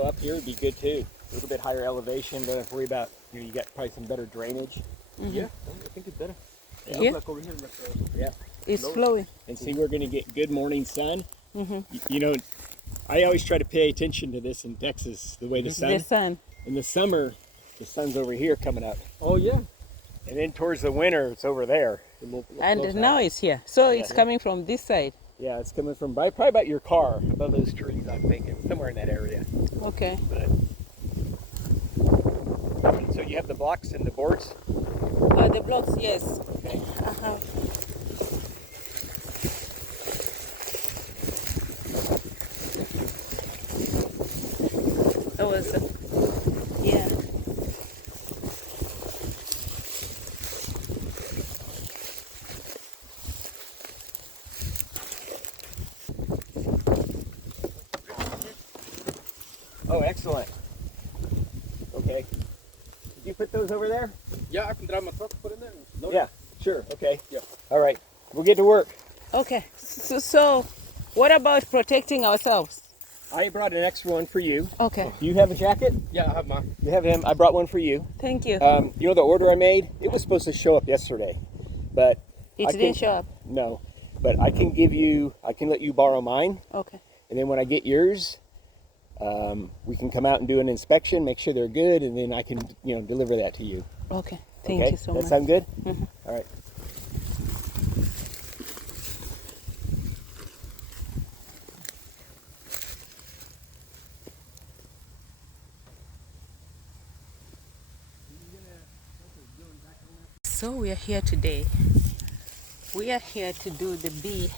know, up here would be good too. A little bit higher elevation, don't have to worry about, you got probably some better drainage. Yeah, I think it's better. Yeah. Like over here, Yeah. It's flowing. And see, we're going to get good morning sun. You know, I always try to pay attention to this in Texas, the way the sun. In the summer, the sun's over here coming up. Oh, yeah. And then towards the winter, it's over there. And now it's here. So it's coming from this side. Yeah, it's coming from probably about your car, above those trees, I'm thinking, somewhere in that area. Okay. So you have the blocks and the boards? The blocks, yes. Okay. That was, yeah. Oh, excellent. Okay. Did you put those over there? Yeah, I can drive my truck, put it in there. No. Yeah, sure. Okay. Yeah. All right. We'll get to work. Okay. So what about protecting ourselves? I brought an extra one for you. Okay. Do you have a jacket? Yeah, I have mine. You have him. I brought one for you. Thank you. You know the order I made? It was supposed to show up yesterday, but It didn't show up. No, but I can let you borrow mine, Okay. and then when I get yours, we can come out and do an inspection, make sure they're good, and then I can, deliver that to you. Okay. Thank you so much. That sound good? Mhm. All right. So we are here today. We are here to do the bee.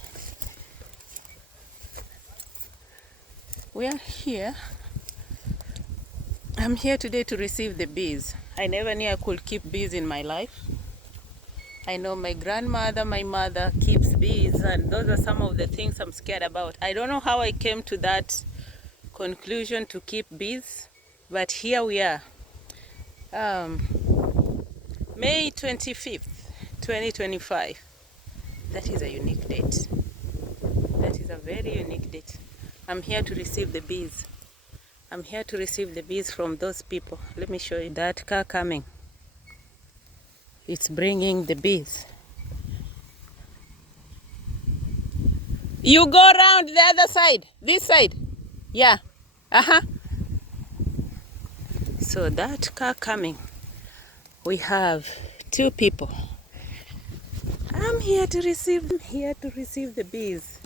We are here. I'm here today to receive the bees. I never knew I could keep bees in my life. I know my grandmother, my mother keeps bees, and those are some of the things I'm scared about. I don't know how I came to that conclusion to keep bees, but here we are. May 25th, 2025. That is a unique date. That is a very unique date. I'm here to receive the bees. I'm here to receive the bees from those people. Let me show you that car coming. It's bringing the bees. You go around the other side, this side. Yeah. So that car coming. We have two people. I'm here to receive the bees.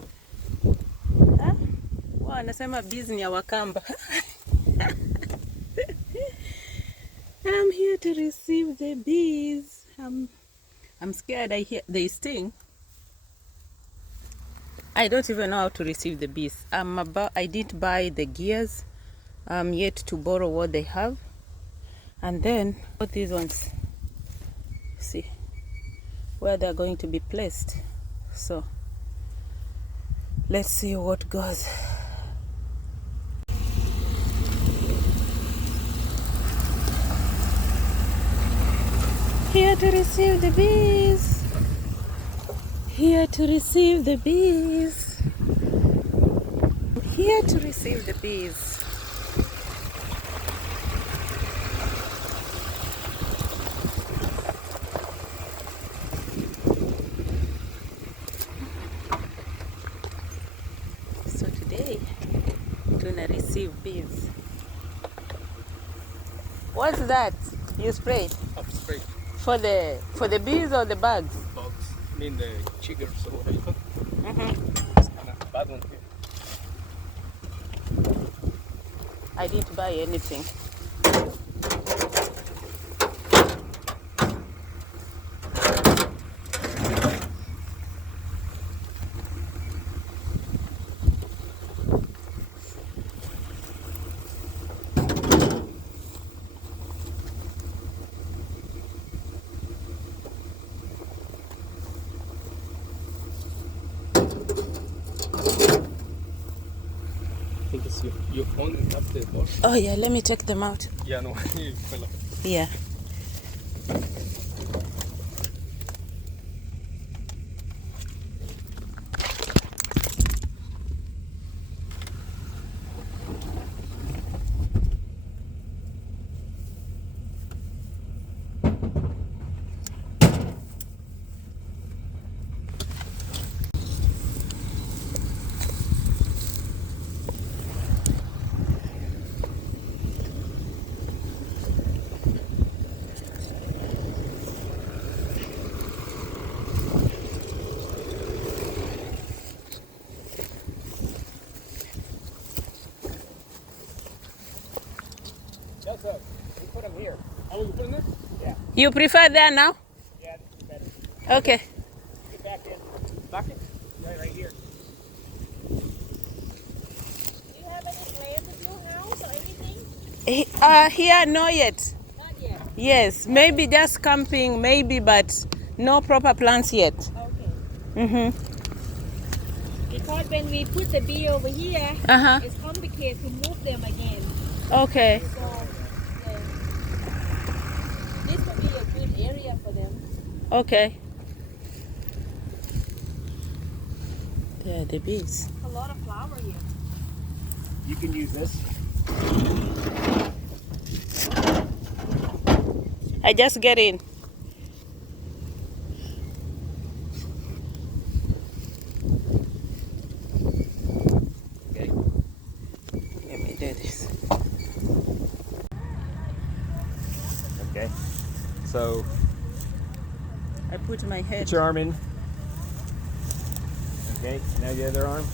Wanasema bees ni ya Wakamba. I'm here to receive the bees. I'm scared they sting. I don't even know how to receive the bees. I did buy the gears. I'm yet to borrow what they have. And then put these ones, see where they're going to be placed. So let's see what goes. Here to receive the bees. Here to receive the bees. Here to receive the bees. So today, I'm gonna receive bees. What's that you sprayed? I've sprayed For the bees or the bugs? bugs. I mean the chiggers or whatever. Bad one here. I didn't buy anything. I think it's your phone and have the box. Oh yeah, let me check them out. Yeah, no, you fell off. Yeah. You prefer there now? Yeah, this is better. Okay. Get back in. Bucket? Right here. Do you have any plants at your house or anything? Here, no yet. Not yet. Yes, maybe just camping, maybe, but no proper plants yet. Okay. Mm-hmm. Because when we put the bee over here, Uh-huh. it's complicated to move them again. Okay. So this would be a good area for them. Okay. There are the bees. A lot of flower here. You can use this. I just get in. Okay. Let me do this. Okay. So I put my head. put your arm in. Okay. Now the other arm.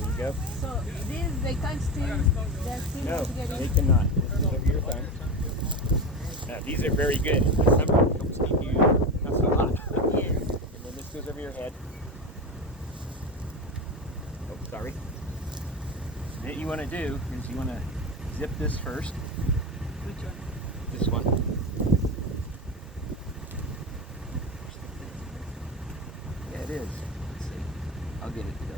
There you go. So these they can't steam. They're still No, not getting. they cannot. This is over your thumb. Now these are very good. The summer helps keep you not so hot. Yes. And then this goes over your head. Oh, sorry. What you want to do is you want to zip this first. Which one? This one. Yeah, it is. Let's see. I'll get it to go.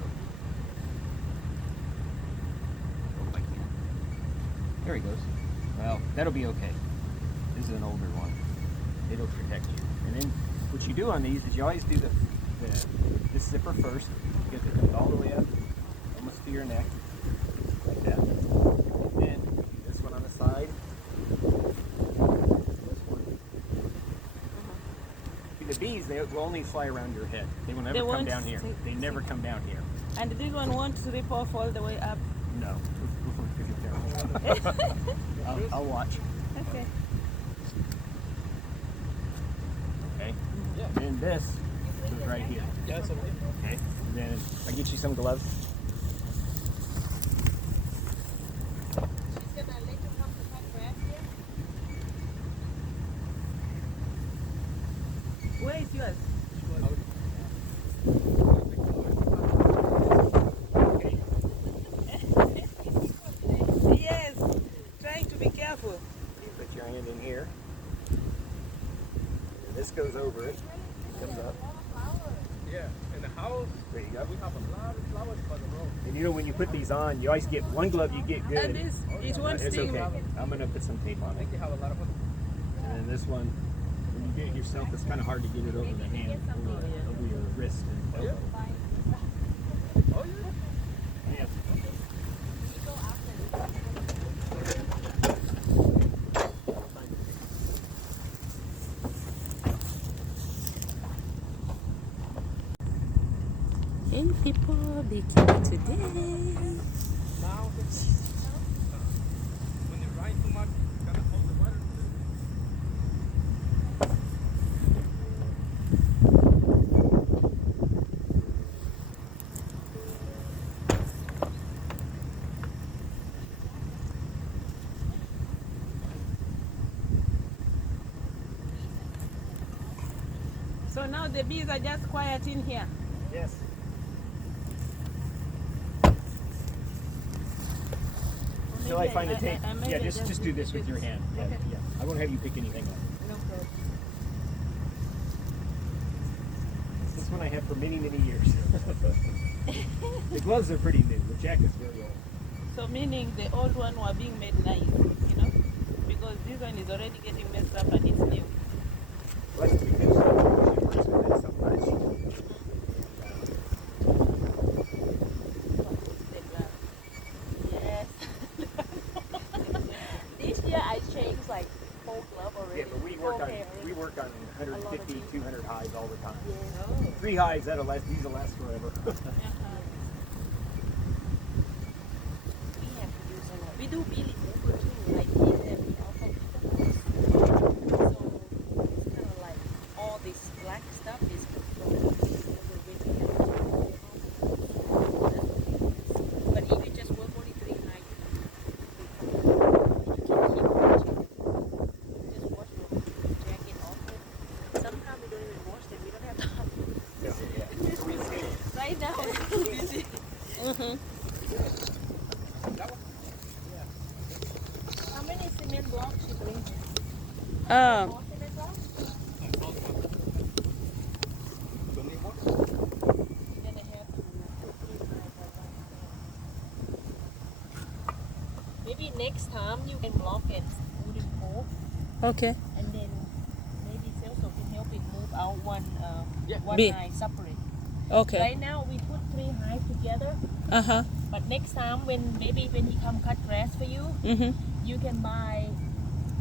Oh, I can't. There he goes. Well, that'll be okay. This is an older one. It'll protect you. And then what you do on these is you always do this zipper first because it goes all the way up, almost to your neck, like that. And then you do this one on the side. This one. See, the bees, they will only fly around your head. They will never come won't down here. stick- They never come down here. And this one won't rip off all the way up. No. I'll watch. Okay. Okay. Yeah. And then this goes right here. Yeah, it's okay. Okay. And then I get you some gloves. She's gonna let you come to cut grass here. Where is yours? Okay. Yes. Trying to be careful. You put your hand in here. And this goes over it. Comes up. Yeah, in the house, There you go. we have a lot of flowers by the road. And you know when you put these on, you always get one glove you get good. And this, it won't It's sting. okay. I'm gonna put some tape on I it. think you have a lot of them. And then this one, when you get it yourself, it's kind of hard to get it over the hand, over your wrist and elbow. Oh, yeah. Yeah. Hey people, beekeeping today. Now, when it rains too much, you gotta hold the water too. So now the bees are just quiet in here. Yes. Until I find the tape. Yeah, just do this with your hand. Yeah, Okay. yeah. I won't have you pick anything up. No problem. This one I have for many, many years. The gloves are pretty new. The jacket's very old. So meaning the old one were being made nice, you know? Because this one is already getting messed up and it's new. Well, that's because she works with it so much. Yes. This year I changed like whole glove already. Yeah, but we Whole work on hair already. 150, 200 hives all the time. Yeah. 3 hives, that'll last. These will last forever. We have to use a lot. We do really good too, like here that we also so it's kind of like all this black stuff is but if you just work only 3 nights, you can keep watching. Just wash your jacket off. right now it's too busy. Mm-hmm. How many cement blocks you bring? Um, More cement blocks? You're gonna have to put 3 high by one stand. Maybe next time you can block and wooden pole, okay. and then maybe Celso can help it move out one one Bee. high separate. Okay. Right now we put 3 high together, Uh-huh. but next time when maybe when he come cut grass for you, Mm-hmm. you can buy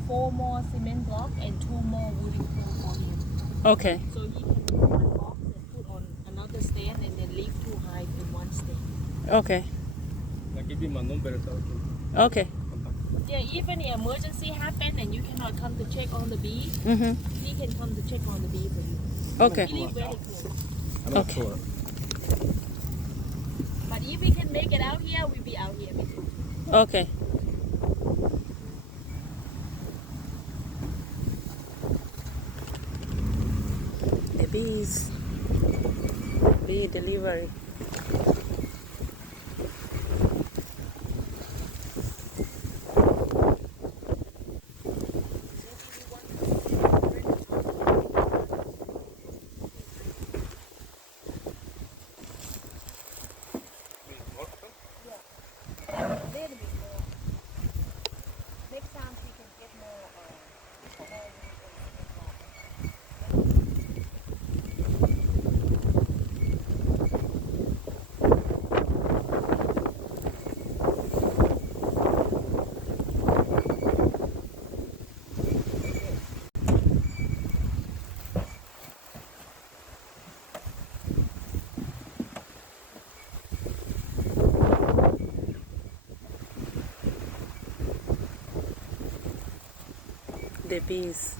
4 more cement block and 2 more wooden pole for him. Okay. So he can move one box and put on another stand and then leave 2 hive in one stand. Okay. I give you my number so I can Okay. contact. Yeah, even the emergency happen and you cannot come to check on the bee, Mm-hmm. he can come to check on the bee for you. Okay. He live very close. I'm Okay. not sure. But if we can make it out here, we'll be out here with you. Okay. The bees. Bee delivery. A little bit more. Next time we can get more more wood and cement block. The bees.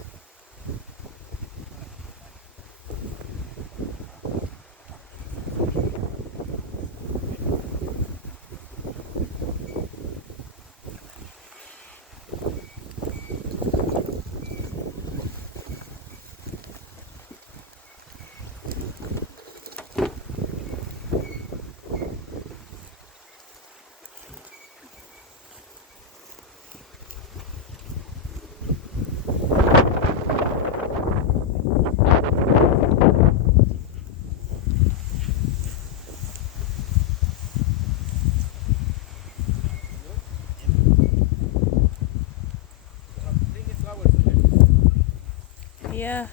Yeah.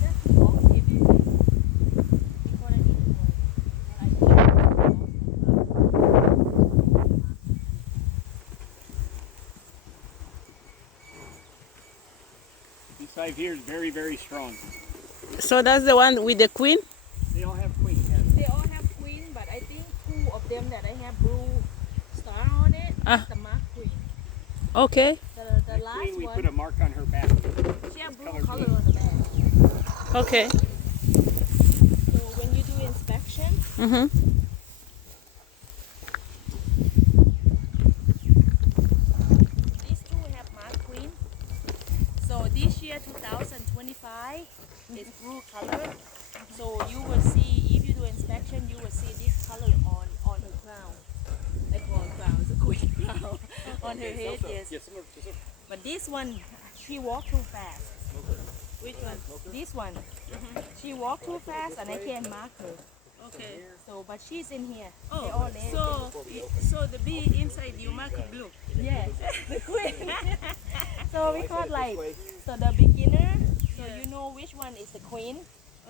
Just block everything. Before I need more. I need This hive here is very, very strong. So that's the one with the queen? They all have queen, yes. They all have queen, but I think 2 of them that I have blue star on it, that's the mark queen. Okay. The last Queen, we one, put a mark on her back. she have blue color color blue. on the back. Okay. So when you do inspection, Mm-hmm. these 2 have mark queen. So this year 2025 is blue color. So you will see, if you do inspection, you will see this color on her crown. I call it crown, it's a queen crown. On her head, yes. Yes, sir. But this one, she walked too fast. Which one? This one, she walked too fast and I can't mark her. Okay. So, but she's in here. They all laid. so the bee inside you mark blue. Yes, the queen. So we call like, so the beginner, so Yeah. you know which one is the queen,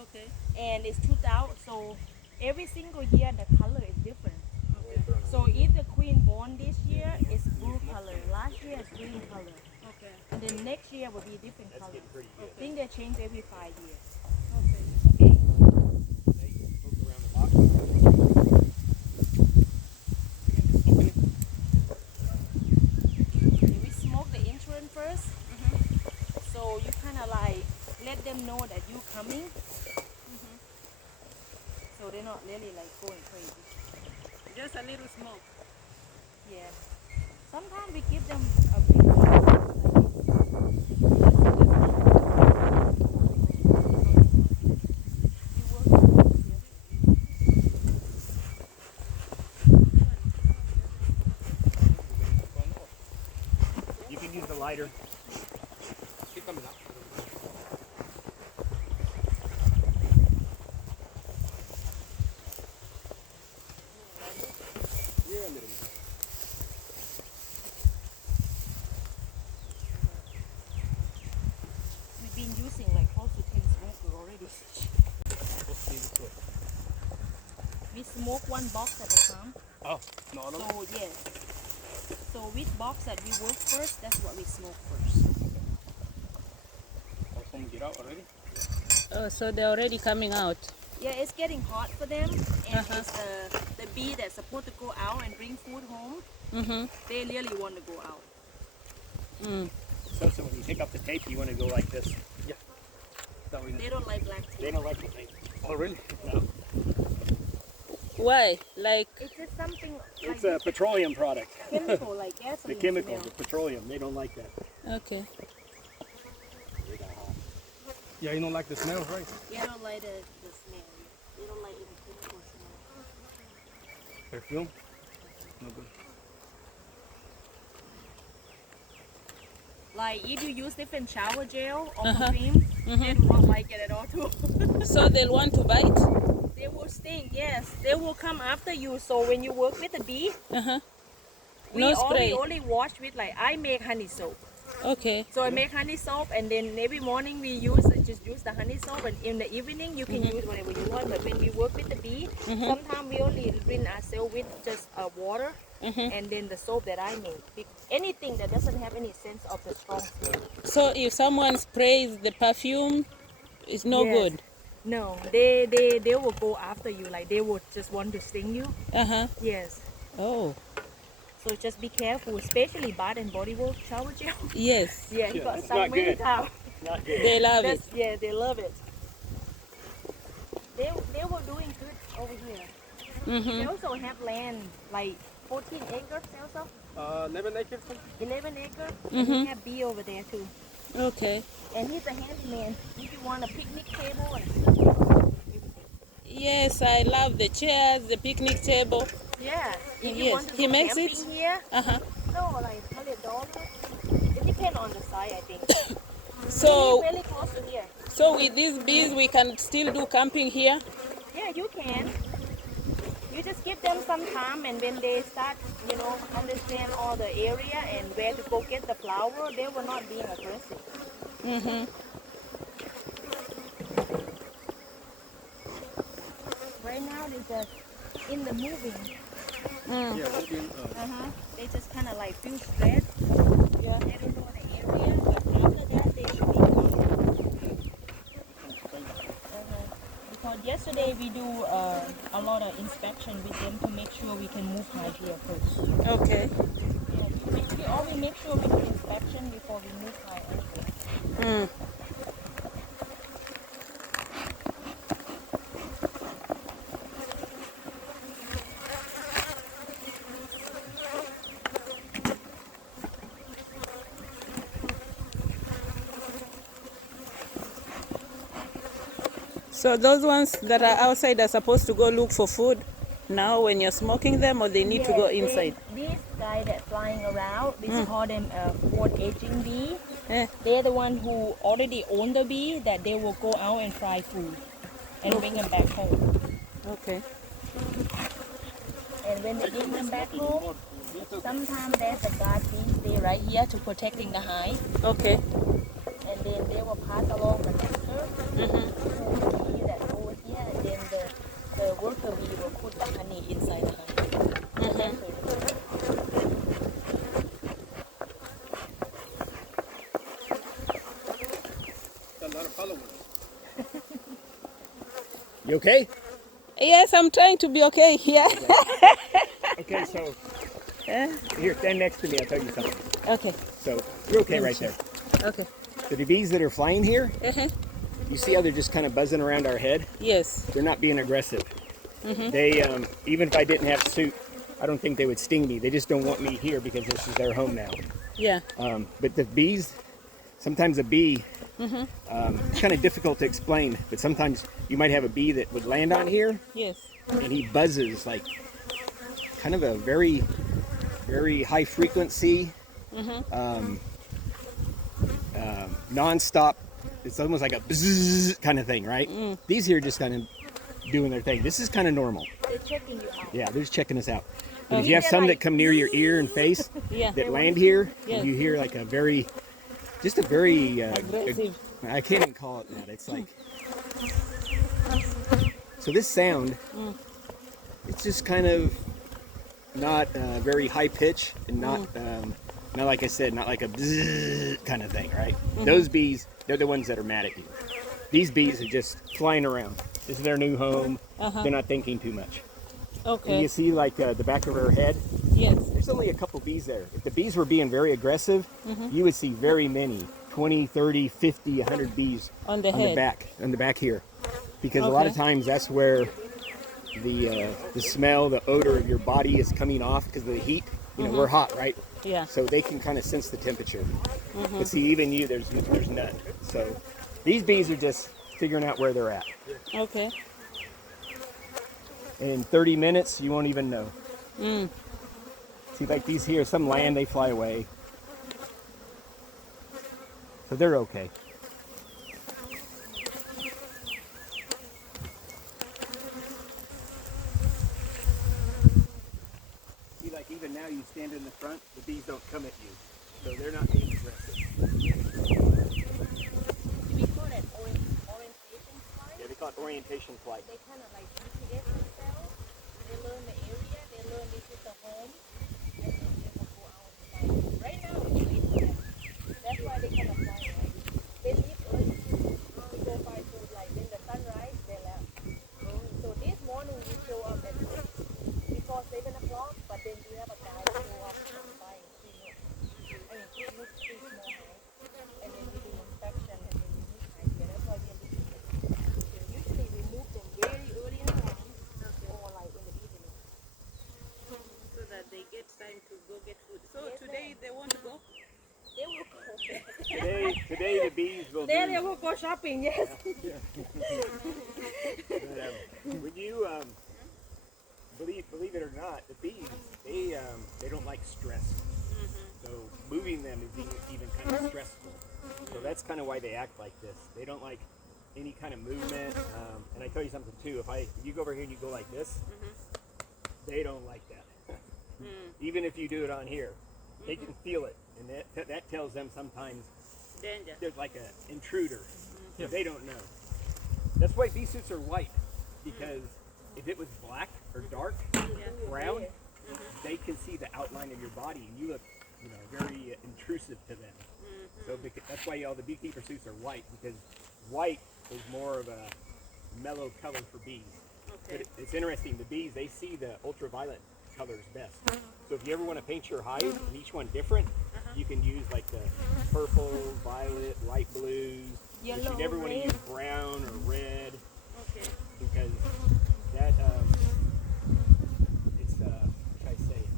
Okay. and it's 2000. So every single year the color is different. Okay. So if the queen born this year, it's blue color. Last year it's green color. Okay. And then next year will be different color. I think they change every 5 years. Okay. Okay. Okay, we smoke the insurance first. So you kind of like let them know that you coming. So they're not really like going crazy. Just a little smoke. Yeah. Sometimes we give them a big one. We work with this here. lighter. Keep coming up. Yeah, a little bit. We've been using like close to 10 smokers already. Just leave it to it. We smoke one box at a time. Oh, no, no. So yes. So which box that we work first, that's what we smoke first. Oh, some get out already? Oh, so they're already coming out. Yeah, it's getting hot for them, and it's the bee that's supposed to go out and bring food home. They really want to go out. So when you take off the tape, you want to go like this. Yeah. That way. They don't like black They tape. don't like the tape. Oh, really? No. Why? Like, It's just something It's like a petroleum product. chemical, like The gasoline chemical, smell. the petroleum, they don't like that. okay. They got hot. Yeah, you don't like the smell, right? They don't like the smell. They don't like any chemical smell. Perfume? No good. Like if you use different shower gel or perfume, they do not like it at all too. So they'll want to bite? They will stink, yes. They will come after you. So when you work with the bee, we No spray. only wash with like I make honey soap. Okay. So I make honey soap, and then every morning we just use the honey soap, and in the evening you can use whatever you want. But when we work with the bee, sometimes we only rinse ourselves with just water and then the soap that I make. Anything that doesn't have any sense of the strong smell. So if someone sprays the perfume, it's no Yes. good? No, they will go after you. Like they will just want to sting you. Yes. Oh, So just be careful, especially Bath and Body Works shower gel. yes. Yeah, he Yeah, got that's stung not many good. times. Not good. They love it. Yeah, they love it. They were doing good over here. They also have land like 14 acres also, 11 acres? 11 acres. And we have bee over there too. Okay. And he's a handyman. If you want a picnic table and everything. Yes, I love the chairs, the picnic table. Yeah. If you Yes, want to he do makes camping it? here, Uh-huh. no, like $100. It depends on the site, I think. So, Really close to here. so with these bees, we can still do camping here? Yeah, you can. You just give them some time, and when they start, understand all the area and where to go get the flower, they will not be aggressive. Right now, they're just in the moving. Yeah, moving. They just kind of like feel stressed. Yeah. They don't know the area, but after that, they should be gone. Because yesterday we do a lot of inspection with them to make sure we can move hive here first. Okay. Yeah, we always make sure we do inspection before we move hive over. So those ones that are outside are supposed to go look for food now when you're smoking them, or they need to go inside? These guys that flying around, we call them forward aging bee. Eh. They're the one who already own the bee, that they will go out and fry food and bring them back home. Okay. And when they bring them back home, sometimes there's a guard bee stay right here to protecting the hive, Okay. and then they will pass along the nectar to the bee that's over here, and then the worker bee will put the honey inside the hive. A lot of followers. You okay? Yes, I'm trying to be okay here. Okay, so Eh? here, stand next to me. I'll tell you something. Okay. So you're okay right there. Okay. So the bees that are flying here, you see how they're just kind of buzzing around our head? Yes. They're not being aggressive. They, even if I didn't have suit, I don't think they would sting me. They just don't want me here because this is their home now. Yeah. But the bees, sometimes a bee, it's kind of difficult to explain, but sometimes you might have a bee that would land on here Yes. and he buzzes like kind of a very, very high frequency. non-stop. It's almost like a bzzz kind of thing, right? These here are just kind of doing their thing. This is kind of normal. They're checking you out. Yeah, they're just checking us out. But if Okay. you have They're some that like, come near your ear and face Yeah. that land here, Yes. you hear like a very, just a very, Aggressive. I can't even call it that. It's like, so this sound, it's just kind of not very high pitch and not, not like I said, not like a bzzz kind of thing, right? Those bees, they're the ones that are mad at you. These bees are just flying around. This is their new home. They're not thinking too much. And Okay. you see like the back of her head, Yes. there's only a couple bees there. If the bees were being very aggressive, you would see very many, 20, 30, 50, 100 bees On the head. on the back here. Because a lot of Okay. times that's where the smell, the odor of your body is coming off because of the heat. You know, we're hot, right? Yeah. So they can kind of sense the temperature. But see, even you, there's none. So these bees are just figuring out where they're at. Okay. And in 30 minutes, you won't even know. See, like these here, some land, they fly away. So they're okay. See, like even now you stand in the front, the bees don't come at you. So they're not being aggressive. We call it orientation flight. Yeah, they call it orientation flight. They kind of like GPS themselves. They learn the area. They learn this is the home, and then they will go out. Like, right now it's late for them. That's why they kind of fly away. They leave early to go by food. Like when the sun rise, they left. So this morning we show up at 6 before 7 o'clock. But then we have a guy show up at 5. We look three small hives, and then we do inspection, and then we move hives. Yeah, that's why we are looking at it. Usually we move them very early in the morning or like in the evening. So that they get time to go get food. So Yes, today ma'am. they want to go? They will go. Today the bees will Then do. they will go shopping. Yes. But, when you believe it or not, the bees they don't like stress. So moving them is even kind of stressful. So that's kind of why they act like this. They don't like any kind of movement. And I tell you something too. If you go over here and you go like this, they don't like that. Even if you do it on here, they can feel it, and that tells them sometimes Danger. there's like an intruder. So they don't know. That's why bee suits are white, because if it was black or dark, brown, they can see the outline of your body, and you look, very intrusive to them. So that's why all the beekeeper suits are white, because white is more of a mellow color for bees. Okay. But it's interesting. The bees, they see the ultraviolet colors best. So if you ever want to paint your hive, and each one different, you can use like the purple, violet, light blues. But you Yellow, never want to red. use brown or red, Okay. because that it's how should I say it?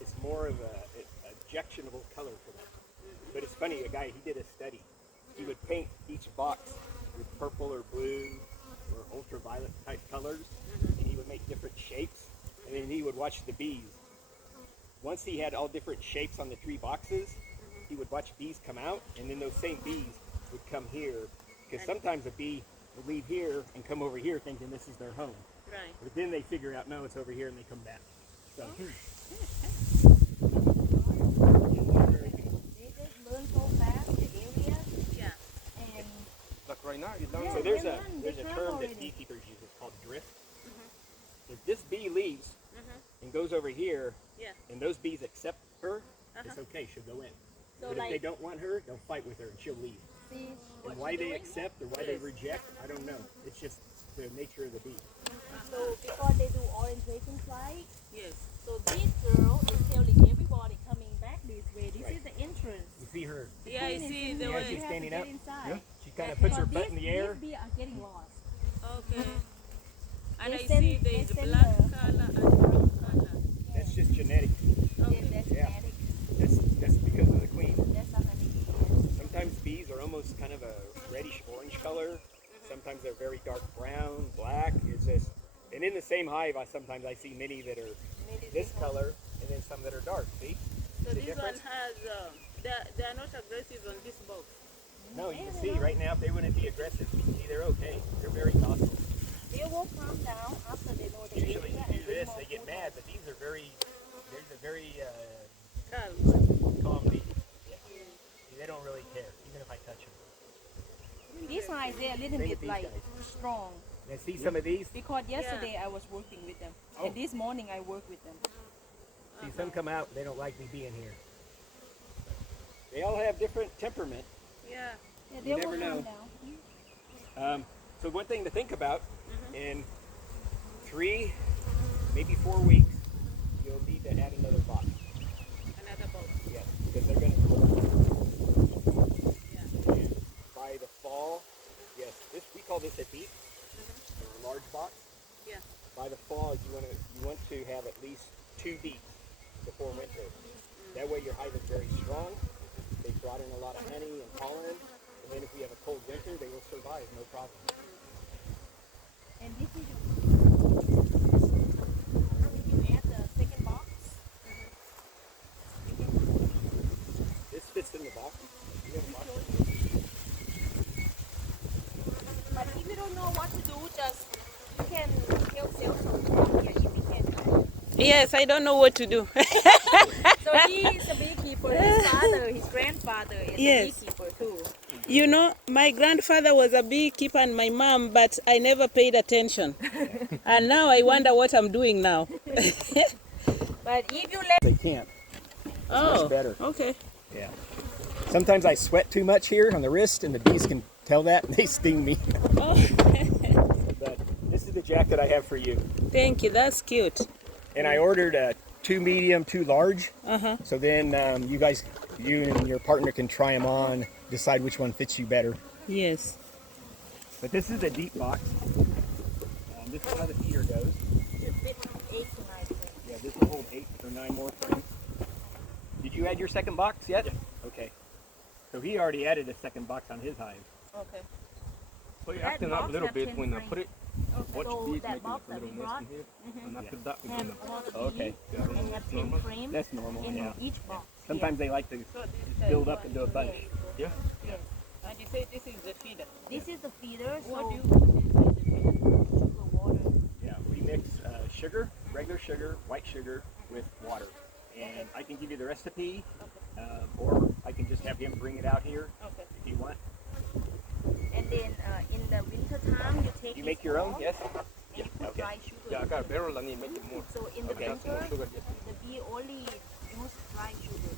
It's more of a objectionable color for them. But it's funny, a guy, he did a study. He would paint each box with purple or blue or ultraviolet type colors, and he would make different shapes, and then he would watch the bees. Once he had all different shapes on the 3 boxes, he would watch bees come out, and then those same bees would come here, because sometimes a bee would leave here and come over here thinking this is their home. Right. But then they figure out, no, it's over here, and they come back. So, They just learn so fast the area, Yeah. and Like right now, you don't Yeah. so know. there's they a learn, there's they a have term already. that beekeepers use. It's called drift. If this bee leaves and goes over here, Yeah. and those bees accept her, it's okay. She'll go in. so But if like they don't want her, they'll fight with her, and she'll leave. see what And why she they doing? accept or why they Yes. reject, I don't know. It's just the nature of the bee. So before they do orientation flight, Yes. so this girl is telling everybody coming back this way. This Right. is the entrance. You see her? Yeah, I Queen is see in the here. Yeah, way. she's You have standing to up. get inside. She kind of puts her But butt in the air. These bees are getting lost. Okay. And They I send- see there they is send black the- color and brown color. That's just genetic. Then that's Yeah. genetic. That's because of the queen. That's a honeybee. Sometimes bees are almost kind of a reddish orange color. Sometimes they're very dark brown, black. It's just, and in the same hive, sometimes I see many that are Maybe this color, and then some that are dark. See? So The this one difference? has, they are not aggressive on this box. No, you can see right now if they wouldn't be aggressive, you can see they're okay. They're very docile. They will calm down after they know the Usually area you and do bring this, more they get food. mad, but these are very Calm. calm bees. Yeah. They don't really care, even if I touch them. These guys, they're a little Same bit with these like guys. strong. And see some of these? Because yesterday I was working with them. Oh. And this morning I worked with them. See, some come out, they don't like me being here. They all have different temperament. Yeah. Yeah, You they never will know. calm down. So one thing to think about, in 3, maybe 4 weeks, you'll need to add another box. Another box. Yes, because they're going to. Yeah. And by the fall, yes, we call this a deep or a large box. Yeah. By the fall, you want to have at least 2 beats before winter. That way your hive is very strong. They brought in a lot of honey and pollen, and then if we have a cold winter, they will survive, no problem. And this is your, if you add the second box, you can This fits in the box. You have a box? But if you don't know what to do, just you can help sales here if you can. Yes, I don't know what to do. So he is a beekeeper. His grandfather is Yes. a beekeeper too. You know, my grandfather was a beekeeper and my mom, but I never paid attention. And now I wonder what I'm doing now. But if you let They can't. much better. Okay. Yeah. Sometimes I sweat too much here on the wrist, and the bees can tell that, and they sting me. Oh. But this is the jacket I have for you. Thank you. That's cute. And I ordered 2 medium, 2 large. Uh-huh. So then you and your partner can try them on, decide which one fits you better. Yes. But this is a deep box. This is how the feeder goes. it fit 8 to 9. Yeah, this will hold 8 or 9 more frames. Did you add your second box yet? Yeah. Okay. So he already added a second box on his hive. Okay. So you're That acting up a box little have bit 10 when I frames. put it. Watch So bees that making box a that we little nest brought in here. And after that, we're have gonna. all the Okay. bees and have 10 frames That's normal, in yeah. each box. Sometimes they like to build up into a bunch. Yeah. Yes. And you say this is the feeder. This is the feeder. What So do you put inside the feeder? sugar water. Yeah, we mix sugar, regular sugar, white sugar with water. And I can give you the recipe, or I can just have him bring it out here Okay. if you want. And then in the winter time, you take You this make your own, off yes? and you put Okay. dry sugar. Yeah, I got a barrel. I need to make it more. So in the Okay. Got some more winter, sugar. Yes. the bee only use dry sugar.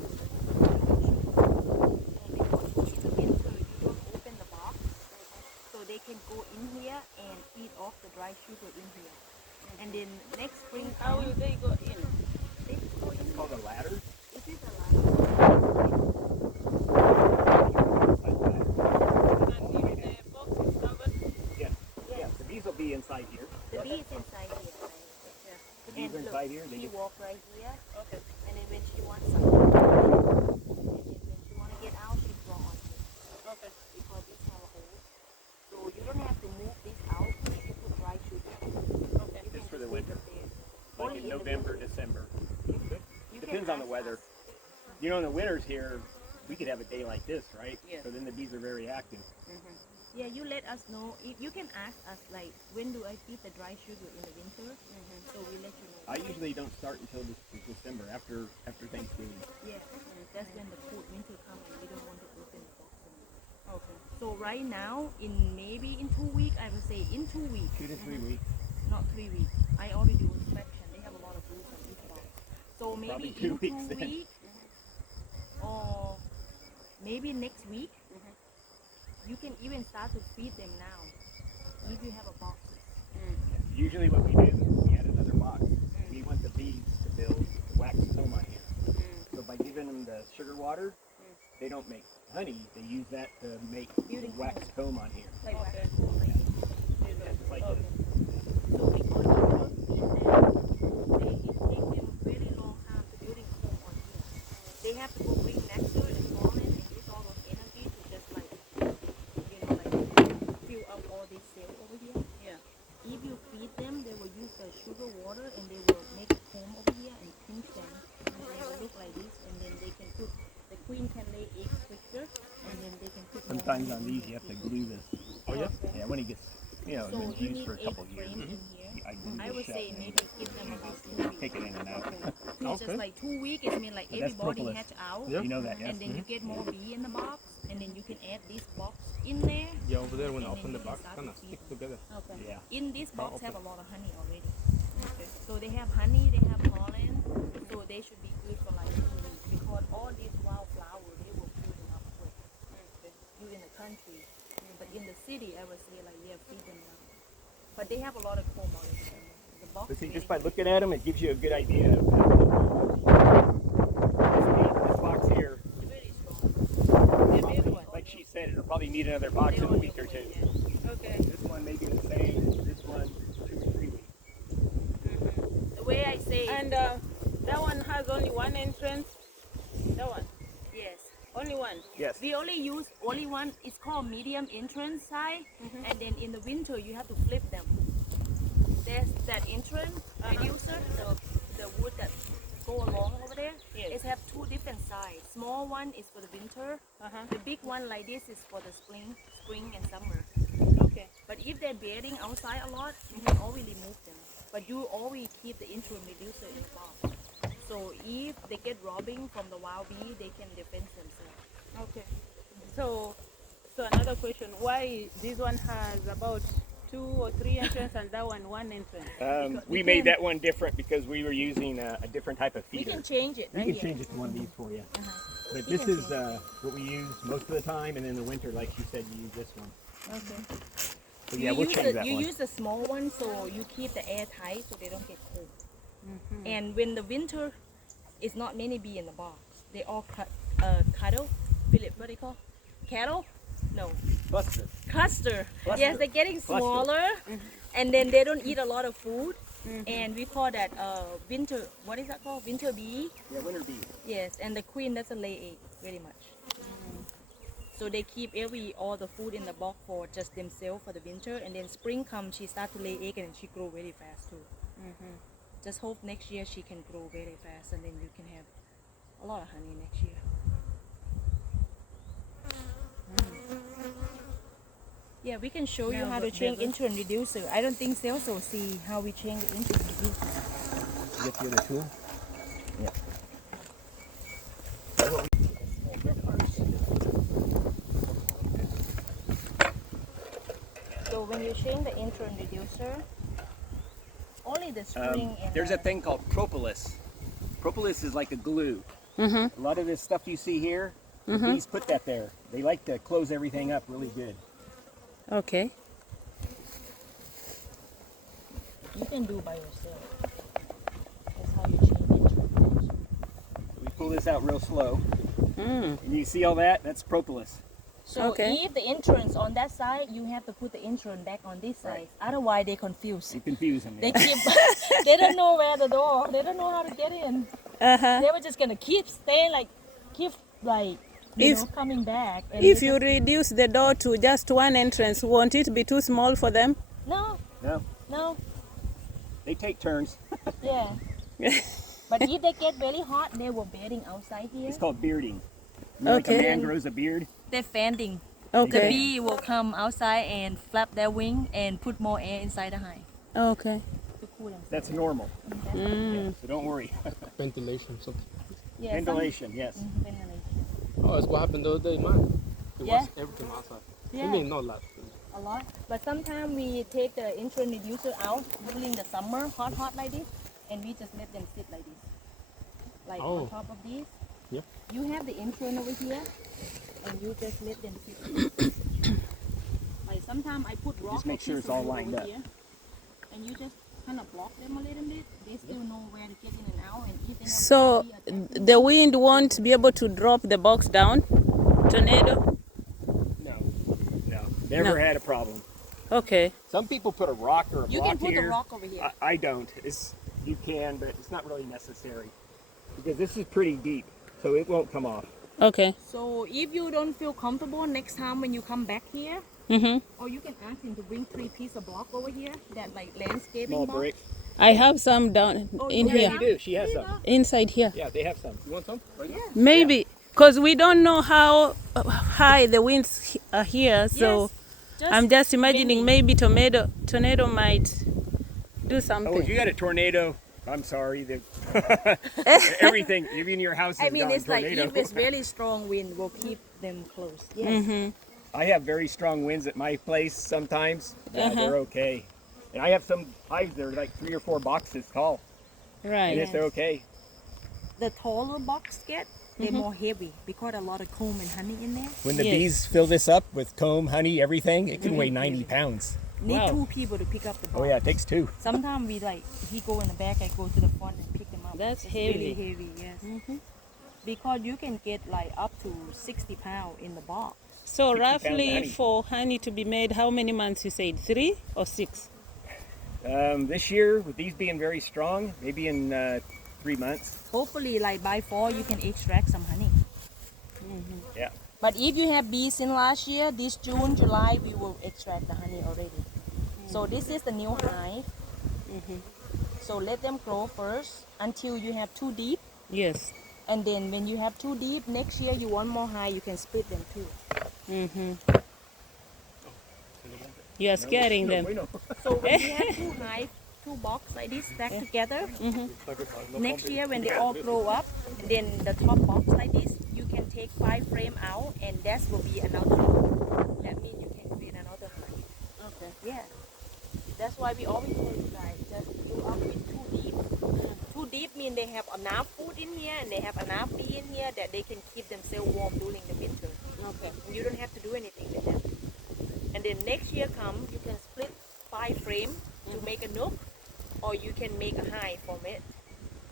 And because in the winter, you don't open the box, so they can go in here and feed off the dry sugar in here. And then next spring, How will they go in? they just go in. It's called a ladder. This is a ladder. And if the box is covered, Yes. Yeah, the bees will be inside here. The bee is inside here. The bees are And inside here. They she just, walk right here, okay. and then when she wants something, and then when she want to get out, she draw on here. Okay. Because these have a hole. So you don't have to move this out if you put dry sugar. Okay. You Just can for the leave winter. it there. like Only in the November, winter. December. You can Depends on the ask weather. us. You know, in the winters here, we could have a day like this, right? Yeah. So then the bees are very active. Yeah, you let us know. You can ask us like, when do I feed the dry sugar in the winter? So we let you know. I usually don't start until December, after Thanksgiving. Yeah, that's when the cold winter comes and we don't want to open the box anymore. Okay. So right now, maybe in 2 weeks, I would say in 2 weeks. 2 to 3 weeks. Not 3 weeks. I already do inspection. They have a lot of rules on each box. So maybe Probably 2 in weeks 2 then. weeks, or maybe next week, you can even start to feed them now if you have a box. Usually what we do is we add another box. We want the bees to build wax comb on here. So by giving them the sugar water, they don't make honey. They use that to make Building wax comb on here. Like Okay. wax comb, like this. Just like Okay. this. So because you don't feed them, it takes them very long time to building comb on here. They have to go bring nectar and pollen and use all those energy to just like, fill up all these cells over here. Yeah. If you feed them, they will use the sugar water and they will make a comb over here and pinch them. And they will look like this, and then they can put, the queen can lay eggs quicker, and and then they can put more Sometimes honey on these you have to glue this. Oh yeah. Yeah, when he gets, So been you used need for a 8 couple years. frames in here. I glue I this would shut say and maybe give them about 2 weeks. take it in and out. Just Okay. like 2 weeks, it means like But that's everybody propolis. hatch out, Yeah. You know that, yes? and then you get more bee in the box, and then you can add this box in there. Yeah, over there when I And open then the you box, start kind to of feed stick them. together. Okay. Yeah. In this box okay. have a lot of honey already. Okay. So they have honey, they have pollen, so they should be good for like 2 weeks because all these wildflowers they will fill them up quick. Okay. You in the country, but in the city I would say like yeah, feed them now. But they have a lot of comb already. The box. But see, is just very by looking at them, it gives you a good idea of this box here. very strong. The big one. Like she said, it'll probably need another box in a week or two. Okay. This one may be the same as this one, 2 or 3 weeks. The way I say it, And that one has only one entrance. That one, yes. only one. Yes. We only use only one. It's called medium entrance side, and then in the winter you have to flip them. There's that entrance reducer, the wood that go along over there. Yes. It have 2 different sides. Small one is for the winter. The big one like this is for the spring and summer. Okay. But if they're bedding outside a lot, you can always remove them. But you always keep the entrance reducer in the box. So if they get robbing from the wild bee, they can defend themselves. Okay. So another question: why this one has about 2 or 3 entrances and that one entrance? We made that one different because we were using a different type of We feeder. can change it. We Right can here. change it to one of these for you. But We this can is what we use most of the time, and in the winter, like you said, you use this one. Okay. So yeah, we'll change that you one. use the small one so you keep the air tight so they don't get cold. And when the winter, it's not many bee in the box. They all cattle. Philip, what do you call? Cattle? No. Cluster. Cluster. Cluster. Yes, they're getting Cluster. smaller, and then they don't eat a lot of food. And we call that winter. What is that called? Winter bee. Yeah, winter bee. Yes, and the queen doesn't lay egg very much. So they keep all the food in the box for just themselves for the winter, and then spring comes, she start to lay egg and she grow very fast too. Just hope next year she can grow very fast, and then you can have a lot of honey next year. Yeah, we can show you Now, how to but change there's into a reducer. I don't think they also see how we change it into a reducer. You get the other tool? Yeah. So when you change the intro and reducer, only the spring and There's a thing called propolis. Propolis is like a glue. A lot of this stuff you see here, the bees put that there. They like to close everything up really good. Okay. you can do by yourself. That's how you change intro. We pull this out real slow. And you see all that? That's propolis. So Okay. if the entrance on that side, you have to put the entrance back on this side. Right. Otherwise, they confuse. You confuse them. They keep, they don't know where the door. They don't know how to get in. They were just gonna keep staying you If- know, coming back. And If they you reduce the door to just one entrance, won't it be too small for them? no, No, they take turns. yeah. But if they get very hot, they were bedding outside here. It's called bearding. You know, like Okay. a man grows a beard. They're fanning. Okay. The bee will come outside and flap their wing and put more air inside the hive Okay. to cool themselves. That's normal. Yeah, so don't worry. Ventilation. So, Yeah, Ventilation, yes. ventilation. oh, it's what happened the other day, man. It Yeah. was everything outside. Yeah. I mean, not a lot. A lot. But sometimes we take the intro reducer out during the summer, hot like this, and we just let them sit like this. Like Oh. on top of these. Yep. You have the intro over here, and you just let them sit. Like sometimes I put rock Just make or sure piece it's of all wood lined over up. here, and you just kind of block them a little bit. They still know where to get in and out, and if they have So bee attack, the wind won't be able to drop the box down? Tornado? No. Never No. had a problem. Okay. Some people put a rock or a you block can put here. the rock over here. I don't. You can, but it's not really necessary because this is pretty deep, so it won't come off. Okay. So if you don't feel comfortable next time when you come back here, Mm-hmm. or you can ask him to bring 3 pieces of block over here, that like landscaping Small block. brick. I have some down Oh, in yeah, here. You do. She has some. Inside here. Yeah, they have some. You want some? Right? Yeah. Maybe Because we don't know how high the winds are here, so Yes, I'm just windy. imagining maybe tornado might do something. Oh, if you got a tornado, I'm sorry. Everything, even your house is I mean, gone. it's like Tornado. if it's really strong wind, will keep them closed. Yes. Mm-hmm. I have very strong winds at my place sometimes. Yeah, they're okay. And I have some hives that are like 3 or 4 boxes tall. And Right. if they're okay. The taller box get, they're more heavy because a lot of comb and honey in there. When the Yes. bees fill this up with comb, honey, everything, it can weigh 90 pounds. Need Wow. 2 people to pick up the box. Oh yeah, it takes 2. Sometimes we like, he go in the back, I go to the front and pick them up. That's It's heavy. really heavy, yes. Because you can get like up to 60 pounds in the box. So 60 pounds roughly honey. for honey to be made, how many months you said? 3 or 6? This year, with these being very strong, maybe in 3 months. Hopefully like by fall you can extract some honey. Yeah. But if you have bees in last year, this June, July, we will extract the honey already. So this is the new hive. So let them grow first until you have 2 deep. Yes. And then when you have 2 deep, next year you want more high, you can split them too. You are scaring them. So when you have 2 hive, 2 box like this stacked together, next year when they all grow up, then the top box like this, you can take 5 frame out and that will be another one. That means you can create another hive. Okay. Yeah. That's why we always tell you guys, just do up with 2 deep. 2 deep mean they have enough food in here and they have enough bee in here that they can keep themselves warm during the winter. Okay. And you don't have to do anything with them. And then next year come, you can split 5 frame to make a nook, or you can make a hive from it,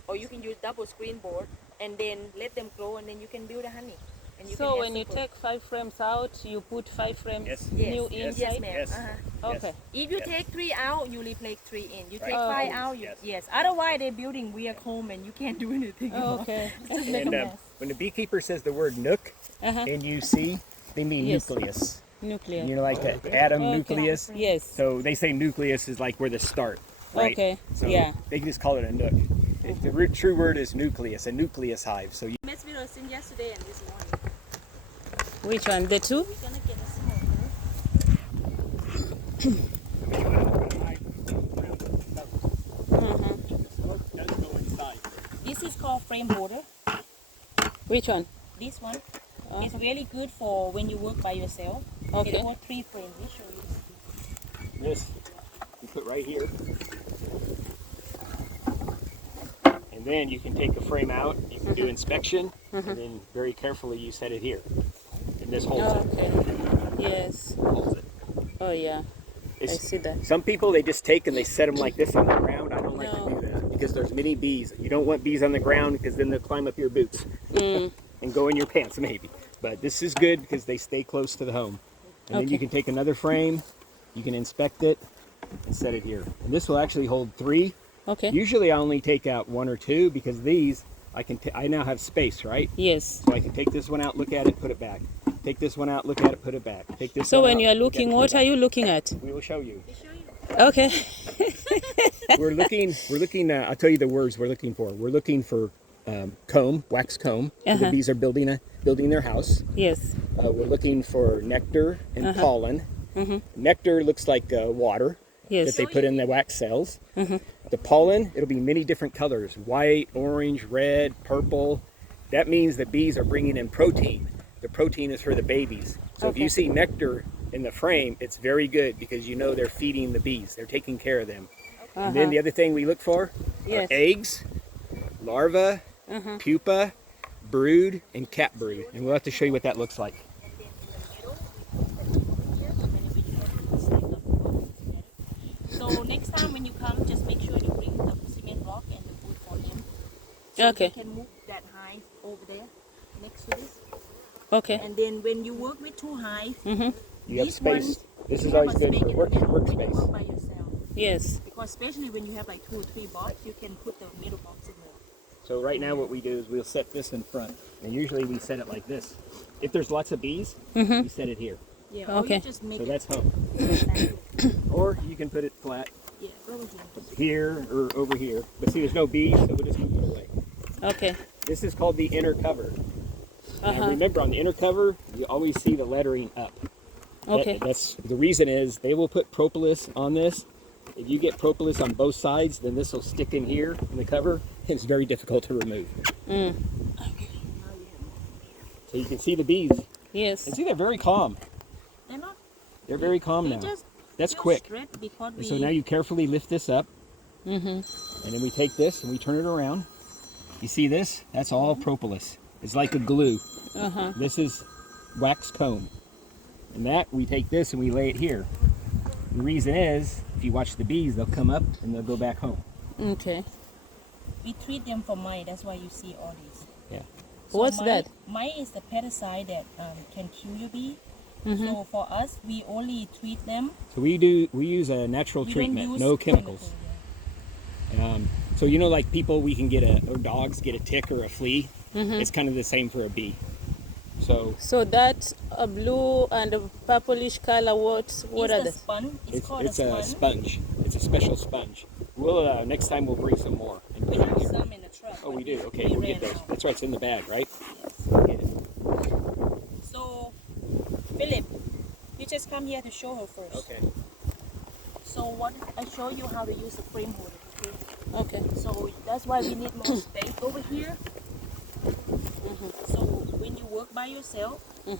or you can use double screen board and then let them grow and then you can build a honey. And you So can when you support. take 5 frames out, you put 5 frames Yes. new Yes, inside? yes, ma'am. Yes. Okay. If you Yes. take 3 out, you replace 3 in. You take Right. 5 out, you, Yes. yes. Otherwise, they're building weird home and you can't do anything. Oh, okay. Just make a And mess. when the beekeeper says the word nook in UC, they mean Yes. nucleus. Nuclear. You know, like the atom Okay. nucleus. Yes. So they say nucleus is like where the start, right? Okay. So Yeah. they can just call it a nook. The true word is nucleus, a nucleus hive. So you Mess with us in yesterday and this morning. Which one? The 2? We're gonna get a smoker. This is called frame border. Which one? This one is really good for when you work by yourself. Okay. It's called 3 frame. Let me show you. this you put right here, and then you can take a frame out. You can do inspection, and then very carefully you set it here, and this holds Okay. Yes. it. Holds it. Oh, yeah. I It's- see that. Some people, they just take and they set them like this on the ground. I don't like to do that because there's many bees. You don't want bees on the ground because then they'll climb up your boots and go in your pants maybe. But this is good because they stay close to the home. And then you Okay. can take another frame, you can inspect it and set it here. And this will actually hold 3. Okay. Usually I only take out 1 or 2 because these, I now have space, right? Yes. So I can take this one out, look at it, put it back. Take this one out, look at it, put it back. Take this So one when out, you are look at it, looking, put it what are back. you looking at? We will show you. Okay. We're looking. I'll tell you the words we're looking for. We're looking for comb, wax comb. So the bees are building their house. Yes. We're looking for nectar and pollen. Nectar looks like water Yes. that they put in the wax cells. The pollen, it'll be many different colors: white, orange, red, purple. That means that bees are bringing in protein. The protein is for the babies. So if you see nectar in the frame, it's very good because you know they're feeding the bees. They're taking care of them. And then the other thing we look for Yes. are eggs, larvae, pupa, brood, and cat brood. And we'll have to show you what that looks like. So next time when you come, just make sure you bring the cement block and the wood for him. Okay. You can move that hive over there next to this. Okay. And then when you work with 2 hives, You have This one, space. This you is have always a good space for in the middle when you workspace. work by yourself. Yes. Because especially when you have like 2 or 3 box, you can put the middle box in there. So right now what we do is we'll set this in front. And usually we set it like this. If there's lots of bees, we set it here. Yeah. Or Okay. you just make So it that's home. like this. Or you can put it flat Yeah, over here. here or over here. But see, there's no bees, so we'll just move it away. Okay. This is called the inner cover. Now remember, on the inner cover, you always see the lettering up. Okay. That's the reason is they will put propolis on this. If you get propolis on both sides, then this will stick in here in the cover. It's very difficult to remove. So you can see the bees. Yes. And see, they're very calm. They're not. They're very calm They now. just That's feel quick. straight because And so now you carefully lift this up. Mm-hmm. And then we take this and we turn it around. You see this? That's all propolis. It's like a glue. Uh-huh. This is wax comb. And that, we take this and we lay it here. The reason is, if you watch the bees, they'll come up and they'll go back home. Okay. we treat them for mite. That's why you see all these. Yeah. So What's mite, that? Mite is the pesticide that can kill your bee. Mm-hmm. So for us, we only treat them. So we use a natural We don't treatment, use no chemicals. chemical, So you know, like people, we can get or dogs get a tick or a flea. Mm-hmm. It's kind of the same for a bee. So So that a blue and a purplish color, what It's are the the? spun. It's called it's a a spun. sponge. It's a special sponge. We'll next time we'll bring some more. And We put them have here. some in the truck. Oh, but we do. Okay, we we'll ran get those. out. That's right. It's in the bag, right? Yes. So, Philip, you just come here to show her first. Okay. So what I show you how to use the frame holder. Okay. Okay. So that's why we need more space over here. So when you work by yourself, you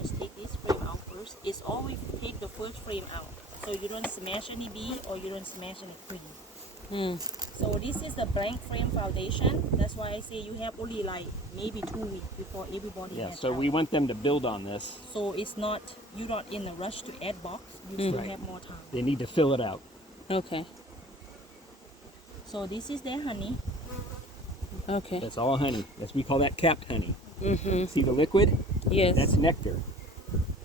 just take this frame out first. It's always take the first frame out, so you don't smash any bee or you don't smash any queen. So this is the blank frame foundation. That's why I say you have only like maybe 2 weeks before everybody Yeah. has So out. we want them to build on this. So it's not, you're not in a rush to add box. You still Right. have more time. They need to fill it out. Okay. So this is their honey. Okay. That's all honey. We call that capped honey. Mm-hmm. See the liquid? Yes. That's nectar.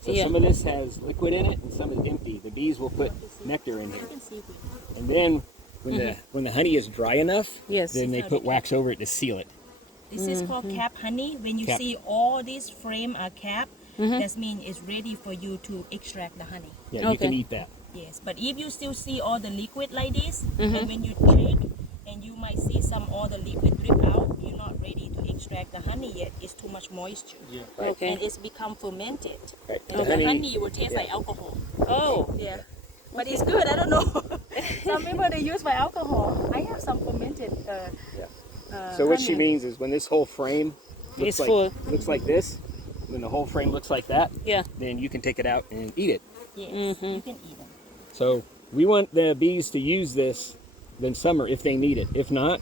So Yeah. some of this has liquid in it and some is empty. The bees will put nectar in You here. can see it. And then when the honey is dry enough, Yes. then they put wax over it to seal it. This is called cap honey. When you Cap. see all these frame are capped, that means it's ready for you to extract the honey. Yeah, you can Okay. eat that. Yes, but if you still see all the liquid like this, and when you check, and you might see some all the liquid drip out, you're not ready to extract the honey yet. It's too much moisture. Right. Okay. And it's become fermented. Right. And the honey will taste like alcohol. Oh. Yeah. But it's good, I don't know. Some people they use by alcohol. I have some fermented So what she honey. means is when this whole frame It's full. looks like this, when the whole frame looks like that, Yeah. then you can take it out and eat it. Yes, you can eat them. So we want the bees to use this in summer if they need it. If not,